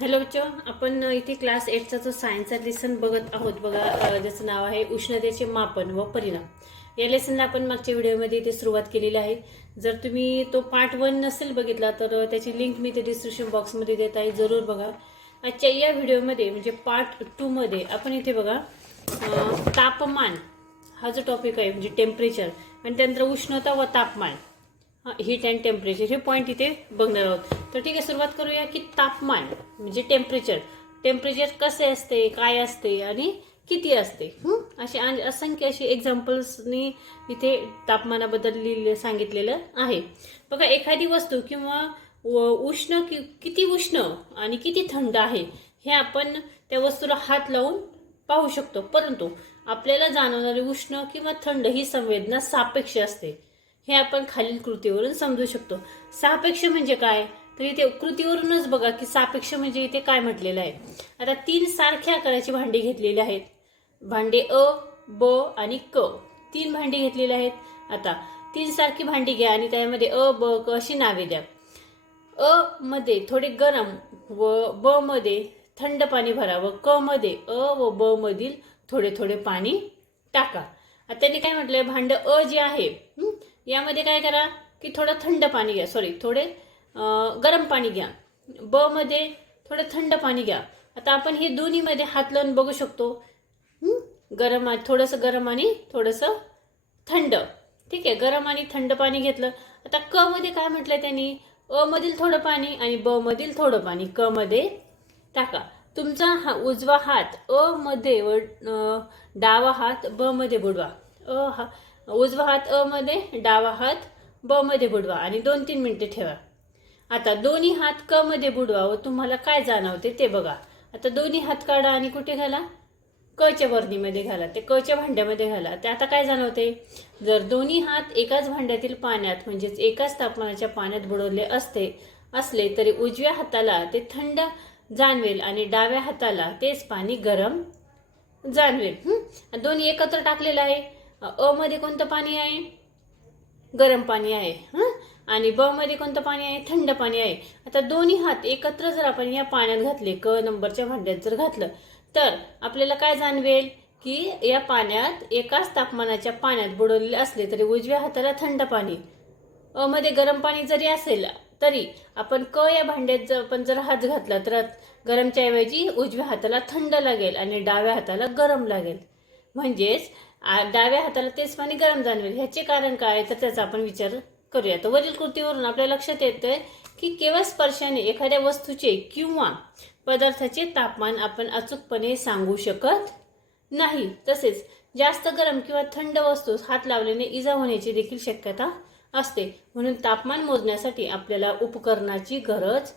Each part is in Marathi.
हॅलो बच्चो आपण इथे क्लास एटचा जो सायन्सचा लेसन बघत आहोत बघा ज्याचं नाव आहे उष्णतेचे मापन व परिणाम. या लेसनला आपण मागच्या व्हिडिओमध्ये इथे सुरुवात केलेली आहे. जर तुम्ही तो पार्ट वन नसेल बघितला तर त्याची लिंक मी ते डिस्क्रिप्शन बॉक्समध्ये देत आहे जरूर बघा. आजच्या या व्हिडिओमध्ये म्हणजे पार्ट टूमध्ये आपण इथे बघा तापमान हा जो टॉपिक आहे म्हणजे टेम्परेचर आणि त्यानंतर उष्णता व तापमान. हीट अँड टेम्परेचर हे पॉईंट इथे बघणार आहोत. तर ठीक आहे सुरुवात करूया की तापमान म्हणजे टेम्परेचर टेम्परेचर कसे असते काय असते आणि किती असते? असे असंख्य अशी एक्झाम्पल्सनी इथे तापमानाबद्दल लिहिले सांगितलेलं आहे. बघा एखादी वस्तू किंवा व- उष्ण कि किती उष्ण आणि किती थंड आहे हे आपण त्या वस्तूला हात लावून पाहू शकतो. परंतु आपल्याला जाणवणारी उष्ण किंवा थंड ही संवेदना सापेक्ष असते. हे आपण खालील कृतीवरून समजू शकतो. सापेक्ष म्हणजे काय? तर इथे कृतीवरूनच बघा की सापेक्ष म्हणजे इथे काय म्हटलेलं आहे. आता तीन सारख्या आकाराची भांडी घेतलेली आहेत. भांडे अ ब आणि क. तीन भांडी घेतलेली आहेत. आता तीन सारखी भांडी घ्या आणि त्यामध्ये अ ब क अशी नावे द्या. अ मध्ये थोडे गरम व ब मध्ये थंड पाणी भरा व क मध्ये अ व ब मधील थोडे थोडे पाणी टाका. आता त्यांनी काय म्हटलंय? भांड अ जे आहे यामध्ये काय करा की थोडं थंड पाणी घ्या. सॉरी थोडे गरम पाणी घ्या. ब मध्ये थोडं थंड पाणी घ्या. आता आपण हे दोन्हीमध्ये हात लावून बघू शकतो. गरम आणि थोडंसं गरम आणि थोडंसं थंड. ठीक आहे? गरम आणि थंड पाणी घेतलं. आता क मध्ये काय म्हटलं त्यांनी? अ मधील थोडं पाणी आणि ब मधील थोडं पाणी. क मध्ये टाका. तुमचा हा उजवा हात अ मध्ये व डावा हात ब मध्ये बुडवा. अ हा उजवा हात अ मध्ये डावा हात ब मध्ये बुडवा. आणि दोन तीन मिनिटे ठेवा. आता दोन्ही हात क मध्ये बुडवा व तुम्हाला काय जाणवते ते बघा. आता दोन्ही हात काढा आणि कुठे घाला? कच्या वर्णीमध्ये घाला. ते कच्या भांड्यामध्ये घाला. ते आता काय जाणवते? जर दोन्ही हात एकाच भांड्यातील पाण्यात म्हणजेच एकाच तापमानाच्या पाण्यात बुडवले असते असले तरी उजव्या हाताला ते थंड जाणवेल आणि डाव्या हाताला तेच पाणी गरम जाणवेल. दोन्ही एकत्र टाकलेलं आहे. अ मध्ये कोणतं पाणी आहे? गरम पाणी आहे हं? आणि ब मध्ये कोणतं पाणी आहे? थंड पाणी आहे. आता दोन्ही हात एकत्र जर आपण या पाण्यात घातले क नंबरच्या भांड्यात जर घातलं तर आपल्याला काय जाणवेल? की या पाण्यात एकाच तापमानाच्या पाण्यात बुडवलेले असले तरी उजव्या हाताला थंड पाणी. अ मध्ये गरम पाणी जरी असेल तरी आपण क या भांड्यात जर आपण जर हात घातला तर गरमच्या ऐवजी उजव्या हाताला थंड लागेल आणि डाव्या हाताला गरम लागेल. म्हणजेच डाव्या हाताला तेच पाणी गरम जाणवेल. ह्याचे कारण काय तर त्याचा आपण विचार करूया. तर वरील कृतीवरून आपल्या लक्षात येतं की केवळ स्पर्शाने एखाद्या वस्तूचे किंवा पदार्थाचे तापमान आपण अचूकपणे सांगू शकत नाही. तसेच जास्त गरम किंवा थंड वस्तूस हात लावल्याने इजा होण्याची देखील शक्यता असते. म्हणून तापमान मोजण्यासाठी आपल्याला उपकरणाची गरज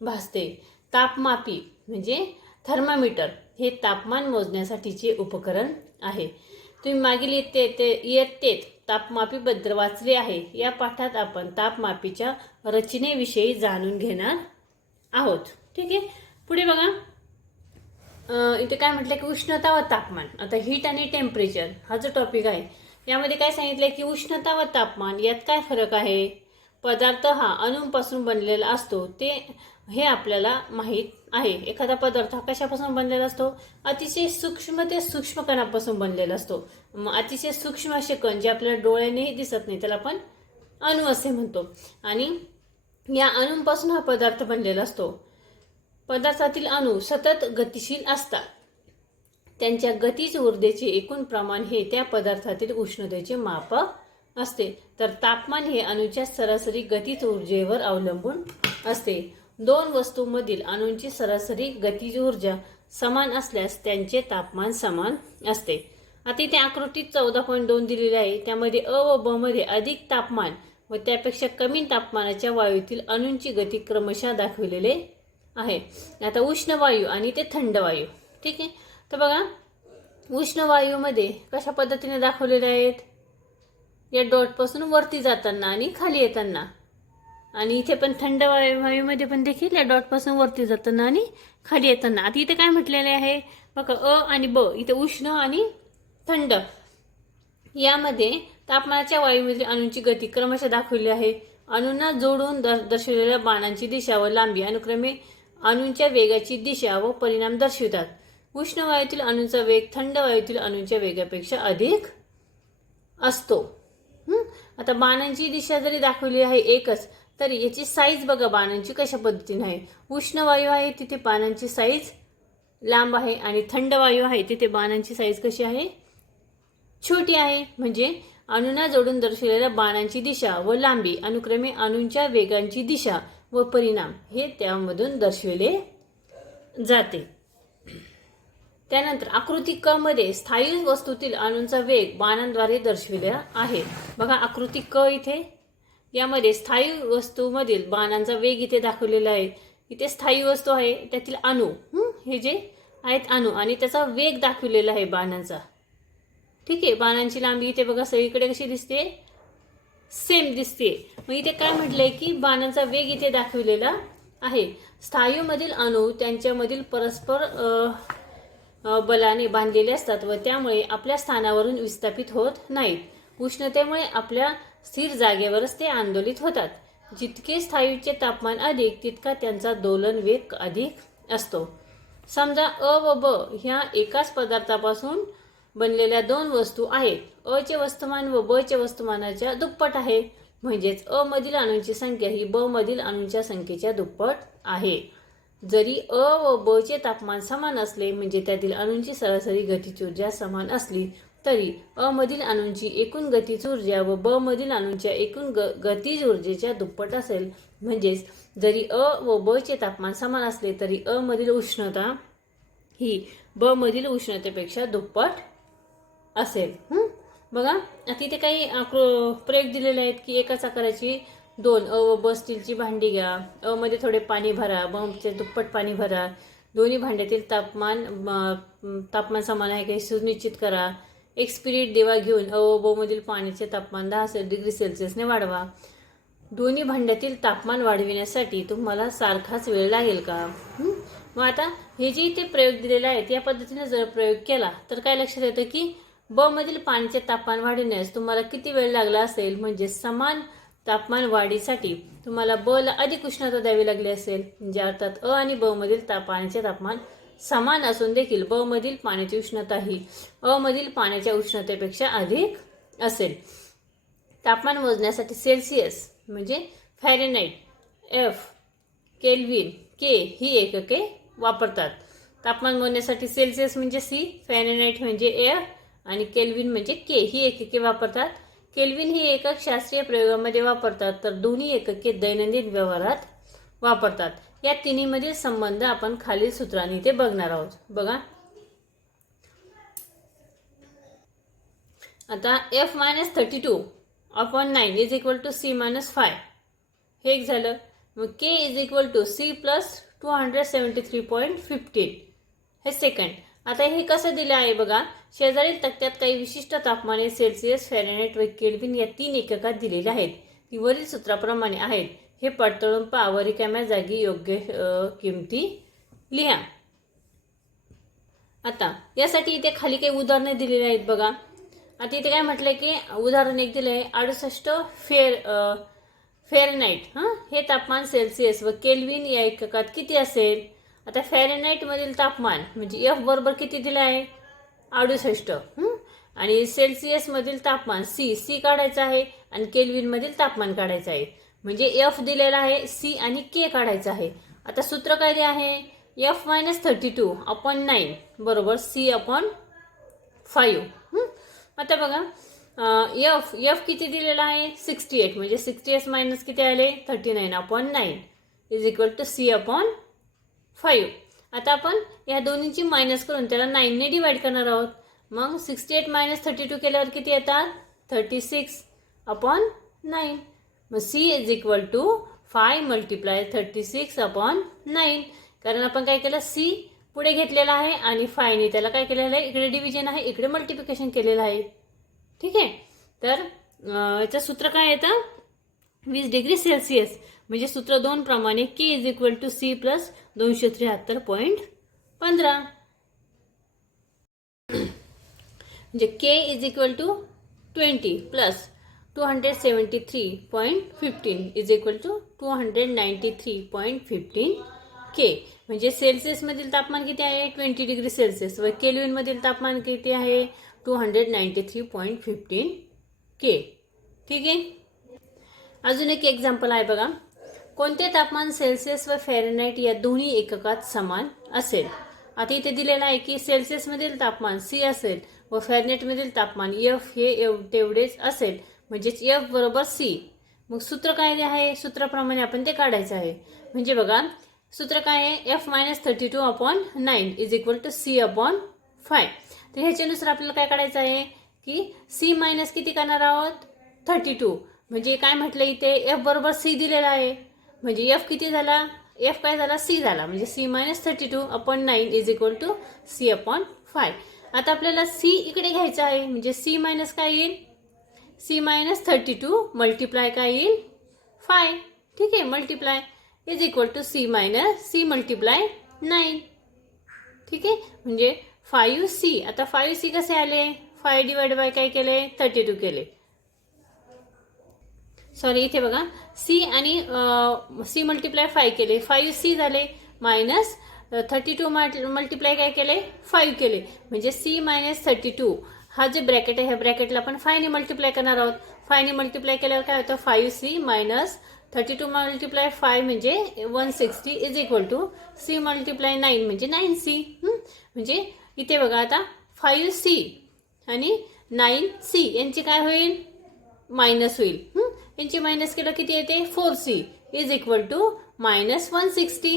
भासते. तापमापी म्हणजे थर्मामीटर हे तापमान मोजण्यासाठीचे उपकरण आहे. तुम्ही मागील येते ते- इयत्तेत तापमापीबद्दल वाचले आहे. या पाठात आपण तापमापीच्या रचनेविषयी जाणून घेणार आहोत. ठीक आहे? पुढे बघा. इथे काय म्हटलं की उष्णता व तापमान. आता हीट आणि टेम्परेचर हा जो टॉपिक आहे यामध्ये काय सांगितलंय की उष्णता व तापमान यात काय फरक आहे? पदार्थ हा अणूंपासून बनलेला असतो. ते हे आपल्याला माहीत आहे. एखादा पदार्थ हा कशापासून बनलेला असतो? अतिशय सूक्ष्म ते सूक्ष्म कणापासून बनलेला असतो. अतिशय सूक्ष्म असे कण जे आपल्याला डोळ्यानेही दिसत नाही त्याला आपण अणू असे म्हणतो. आणि या अणूंपासून हा पदार्थ बनलेला असतो. पदार्थातील अणू सतत गतिशील असतात. त्यांच्या गतीज ऊर्जेचे एकूण प्रमाण हे त्या पदार्थातील उष्णतेचे मापक असते. तर तापमान हे अणूच्या सरासरी गतीज ऊर्जेवर अवलंबून असते. दोन वस्तूंमधील अणूंची सरासरी गतीज ऊर्जा समान असल्यास त्यांचे तापमान समान असते. आता इथे आकृतीत चौदा पॉईंट दोन दिलेले आहे. त्यामध्ये अ व ब मध्ये अधिक तापमान व त्यापेक्षा कमी तापमानाच्या वायूतील अणूंची गती क्रमशः दाखविलेले आहे. आता उष्ण वायू आणि ते थंड वायू. ठीक आहे? तर बघा उष्ण वायूमध्ये कशा पद्धतीने दाखवलेले आहेत? या डॉटपासून वरती जाताना आणि खाली येताना. आणि इथे पण थंड वायू वायूमध्ये पण देखील या डॉटपासून वरती जाताना आणि खाली येताना. आता इथे काय म्हटलेले आहे? बघा अ आणि ब. इथे उष्ण आणि थंड. यामध्ये तापमानाच्या वायूमधील अणूंची गती क्रमशः दाखवली आहे. अणूंना जोडून दर- दर्शवलेल्या बाणांची दिशा व लांबी अनुक्रमे अणूंच्या वेगाची दिशा व परिणाम दर्शवितात. उष्ण वायूतील अणूंचा वेग थंड वायूतील अणूंच्या वेगापेक्षा अधिक असतो. आता बाणांची दिशा जरी दाखवली आहे एकच तरी याची साईज बघा बाणांची कशा पद्धतीने आहे. उष्ण वायू आहे तिथे बाणांची साईज लांब आहे आणि थंड वायू आहे तिथे बाणांची साईज कशी आहे? छोटी आहे. म्हणजे अणूंना जोडून दर्शवलेल्या बाणांची दिशा व लांबी अनुक्रमे अणूंच्या वेगांची दिशा व परिणाम हे त्यामधून दर्शविले जाते. त्यानंतर आकृती क मध्ये स्थायी वस्तूतील अणूंचा वेग बाणांद्वारे दर्शविला आहे. बघा आकृती क इथे. यामध्ये स्थायी वस्तूमधील बाणांचा वेग इथे दाखवलेला आहे. इथे स्थायी वस्तू आहे त्यातील अणू हे जे आहेत अणू आणि त्याचा वेग दाखवलेला आहे बाणांचा. ठीक आहे बाणांची लांबी इथे बघा सगळीकडे कशी दिसते? सेम दिसते. मग इथे काय म्हटलंय की बाणांचा वेग इथे दाखवलेला आहे. स्थायूमधील अणू त्यांच्यामधील परस्पर बलाने बांधलेले असतात व त्यामुळे आपल्या स्थानावरून विस्थापित होत नाहीत. उष्णतेमुळे आपल्या स्थिर जागेवरच ते आंदोलित होतात. जितके स्थायूचे तापमान अधिक तितका त्यांचा दोलन वेग अधिक असतो. समजा अ व ब ह्या एकाच पदार्थापासून बनलेल्या दोन वस्तू आहेत. अ चे वस्तुमान व ब चे वस्तुमानाच्या दुप्पट आहे. म्हणजेच अ मधील अणूंची संख्या ही ब मधील अणूंच्या संख्येच्या दुप्पट आहे. जरी अ व ब चे तापमान समान असले म्हणजे त्यातील अणूंची सरासरी गतीची ऊर्जा समान असली तरी अ मधील अणूंची एकूण गतीज ऊर्जा व ब मधील अणूंच्या एकूण ग गतीज ऊर्जेच्या दुप्पट असेल. म्हणजेच जरी अ व ब चे तापमान समान असले तरी अ मधील उष्णता ही ब मधील उष्णतेपेक्षा दुप्पट असेल. बघा आता इथे काही प्रयोग दिलेले आहेत की एकाच आकाराची दोन अ व ब स्टीलची भांडी घ्या अ मध्ये थोडे पाणी भरा बचे दुप्पट पाणी भरा दोन्ही भांड्यातील तापमान तापमान समान आहे काही सुनिश्चित करा. एक स्पिरिट देवा घेऊन अ व ब मधील पाण्याचे तापमान दहा से- डिग्री सेल्सिअसने वाढवा. दोन्ही भांड्यातील तापमान वाढविण्यासाठी तुम्हाला सारखाच वेळ लागेल का? मग आता हे जे इथे प्रयोग दिलेले आहेत या पद्धतीने जर प्रयोग केला तर काय लक्षात येतं की ब मधील पाण्याचे तापमान वाढविण्यास तुम्हाला किती वेळ लागला असेल? म्हणजे समान तापमान वाढीसाठी तुम्हाला ब ला अधिक उष्णता द्यावी लागली असेल. म्हणजे अर्थात अ आणि ब मधील ता पाण्याचे तापमान समान असून देखील ब मधील पाण्याची उष्णता ही अ मधील पाण्याच्या उष्णतेपेक्षा अधिक असेल. तापमान मोजण्यासाठी सेल्सिअस म्हणजे फॅरेनाईट एफ केल्विन के ही एकके वापरतात. तापमान मोजण्यासाठी सेल्सिअस म्हणजे सी फॅरेनाईट म्हणजे एफ आणि केल्विन म्हणजे के ही एकके वापरतात. केल्विन ही एकक शास्त्रीय प्रयोगामध्ये वापरतात तर दोन्ही एकके दैनंदिन व्यवहारात वापरतात. या तिन्हीमधील संबंध आपण खालील सूत्रांनी ते बघणार आहोत. बघा. आता F minus thirty two upon nine is equal to C minus five हे एक झालं. मग K is equal to C plus two hundred seventy three point fifteen हे सेकंड आता हे कसं दिलं आहे बघा? शेजारील तक्त्यात काही विशिष्ट तापमाने सेल्सिअस फॅरेनाईट व केल्विन या तीन एककात दिलेल्या आहेत. ती वरील सूत्राप्रमाणे आहेत. हे पडतळून पहा. रिकाम्या जागी योग्य किमती लिहा. आता यासाठी इथे खाली काही उदाहरणे दिलेली आहेत बघा. आता इथे काय म्हटलंय की उदाहरण एक दिलं आहे अडुसष्ट फेर फेरनाईट हां? हे तापमान सेल्सिअस व केल्विन या एककात किती असेल? आता फॅरेनाईट मधील तापमान म्हणजे एफ बरोबर किती दिलं आहे? अडुसष्ट. आणि सेल्सिअस मधील तापमान सी सी काढायचं आहे आणि केल्विन मधील तापमान काढायचं आहे. म्हणजे एफ दिलेला आहे सी आणि के काढायचं आहे. आता सूत्र काय दे आहे? F minus thirty two upon nine बरोबर सी अपॉन फाईव्ह आता बघा एफ एफ किती दिलेला आहे? सिक्स्टी एट म्हणजे सिक्स्टी एस मायनस किती आले? Thirty nine upon nine is equal to C upon five. आता आपण या दोन्हीची मायनस करून त्याला नाईनने डिवाईड करणार आहोत. मग sixty eight minus thirty two केल्यावर किती येतात? थर्टी सिक्स अपॉन नाईन मग C is equal to five multiply thirty six upon nine कारण आपण काय केलं? सी पुढे घेतलेला आहे आणि फायने त्याला काय केलेलं आहे? इकडे डिव्हिजन आहे इकडे मल्टिप्लिकेशन केलेलं आहे. ठीक आहे? तर याचं सूत्र काय येतं? वीस डिग्री सेल्सिअस म्हणजे सूत्र दोन प्रमाणे K is equal to C plus दोनशे त्र्याहत्तर पॉईंट पंधरा. म्हणजे K is equal to twenty plus two hundred seventy three point fifteen is equal to two hundred ninety three point fifteen K म्हणजे सेल्सिअसमधील तापमान किती आहे? ट्वेंटी डिग्री सेल्सिअस व केल्विनमधील तापमान किती आहे? Two hundred ninety three point fifteen K ठीक आहे? अजून एक एक्झाम्पल आहे बघा. कोणते तापमान सेल्सिअस व फॅरेनाईट या दोन्ही एककात समान असेल? आता इथे दिलेलं आहे की सेल्सिअसमधील तापमान सी असेल व फॅरेनाईटमधील तापमान एफ हे एव- तेवढेच असेल. म्हणजेच एफ बरोबर सी मग सूत्र काय आहे? सूत्राप्रमाणे आपण ते काढायचं आहे. म्हणजे बघा सूत्र काय आहे? F minus thirty two upon nine is equal to C upon five तर ह्याच्यानुसार आपल्याला काय काढायचं आहे? की सी मायनस किती करणार आहोत? थर्टी टू म्हणजे काय म्हटलं इथे? एफ बरोबर सी दिलेला आहे. म्हणजे एफ किती झाला? एफ काय झाला? सी झाला. म्हणजे C minus thirty two upon nine is equal to C upon five आता आपल्याला सी इकडे घ्यायचं आहे. म्हणजे सी मायनस काय येईल? C minus thirty two multiply काय येईल? फाय ठीक आहे multiply is equal to C minus C multiply nine ठीक आहे? म्हणजे फायू सी आता फायू सी कसे आले? फाय डिवाइड बाय काय केले? थर्टी टू केले. सॉरी इथे बघा. सी आणि सी मल्टिप्लाय फाय केले. फाईव्ह सी झाले मायनस थर्टी टू मल्टिप्लाय काय केले? फाईव्ह केले. म्हणजे सी मायनस थर्टी टू हा जे ब्रॅकेट आहे ह्या ब्रॅकेटला आपण फायने मल्टिप्लाय करणार आहोत. फायने मल्टिप्लाय केल्यावर काय होतं? Five C minus thirty two multiply five म्हणजे one sixty is equal to C multiply nine म्हणजे नाईन सी म्हणजे इथे बघा आता फाईव्ह सी आणि नाईन सी यांची काय होईल? मायनस होईल. यांची मायनस केलं किती येते? Four C is equal to minus one sixty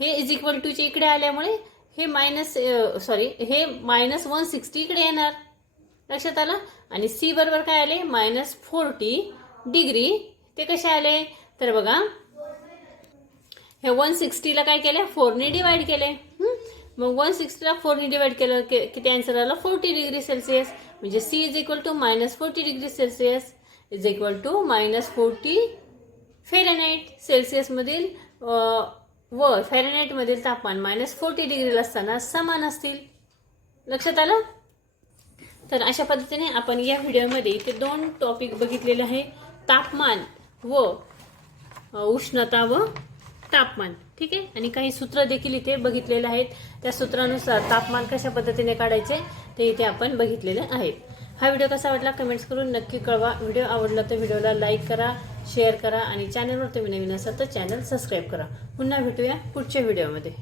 हे इज इक्वल टूचे इकडे आल्यामुळे हे मायनस सॉरी हे मायनस वन सिक्स्टी इकडे येणार. लक्षात आलं? आणि सी बरोबर काय आले? मायनस फोर्टी डिग्री ते कसे आले? तर बघा हे वन सिक्स्टीला काय केलं? फोरने डिवाइड केले. मग वन सिक्स्टीला फोरने डिवाइड केलं किती आन्सर आलं? फोर्टी डिग्री सेल्सिअस म्हणजे C is equal to minus forty degree Celsius is equal to minus forty Fahrenheit सेल्सिअसमधील व फॅरेनाईटमधील तापमान मायनस फोर्टी डिग्रीला असताना समान असतील. लक्षात आलं? तर अशा पद्धतीने आपण या व्हिडिओमध्ये इथे दोन टॉपिक बघितलेले आहे. तापमान व उष्णता व तापमान. ठीक आहे? आणि काही सूत्र देखील इथे बघितलेले आहेत. त्या सूत्रानुसार तापमान कशा पद्धतीने काढायचे ते इथे आपण बघितलेले आहेत हा व्हिडिओ कसा वाटला कमेंट्स करून नक्की कळवा. व्हिडिओ आवडला तर व्हिडिओला लाईक करा शेअर करा आणि चॅनलवर तुम्ही नवीन असाल तर चॅनल सबस्क्राईब करा. पुन्हा भेटूया पुढच्या व्हिडिओमध्ये.